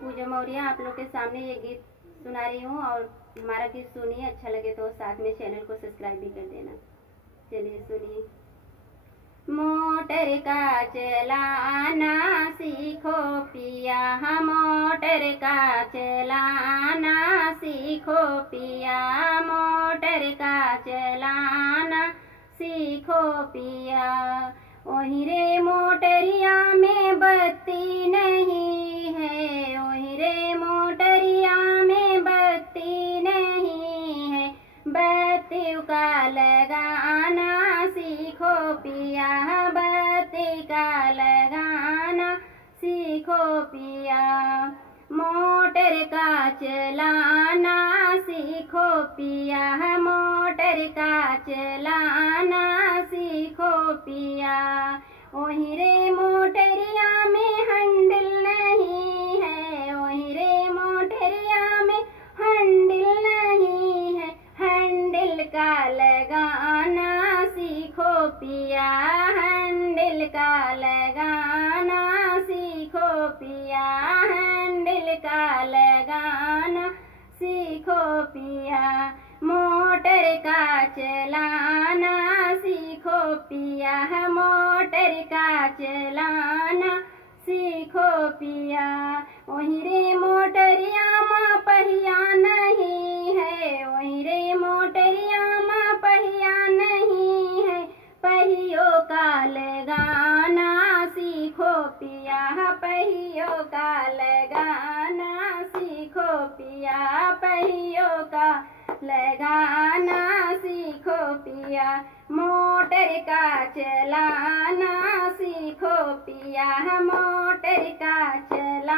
पूजा मौर्य आप लोग के सामने ये गीत सुना रही हूँ और हमारा गीत सुनिए, अच्छा लगे तो साथ में चैनल को सब्सक्राइब भी कर देना। चलिए सुनिए। मोटर का चलाना सीखो पिया, मोटर का चलाना सीखो पिया, मोटर का चलाना सीखो पिया। ओही रे मोटरिया में बत्ती नहीं है, ओही रे मोटरिया में बत्ती नहीं है, बत्ती का लगाना सीखो पिया, बत्ती का लगाना सीखो पिया। मोटर का चलाना सीखो पिया, मोटर का चलाना सीखो पिया। ओही रे मोटरिया में हैंडल नहीं है, ओही रे मोटरिया में हैंडल नहीं है, हैंडल का लगाना सीखो पिया, हैंडल का लगाना सीखो पिया, हैंडल का लगाना सीखो पिया। मोटर का चलाना सीखो पिया, मोटर का चलाना सीखो पिया। वही रे मोटरिया माँ पहिया नहीं है, वही रे मोटरिया माँ पहिया नहीं है, पहियों का लगाना सीखो पिया, पहियों का लगाना सीखो पिया, पहियों का लगाना सीखो पिया। मोटर का चलाना सीखो पिया, मोटर का चलाना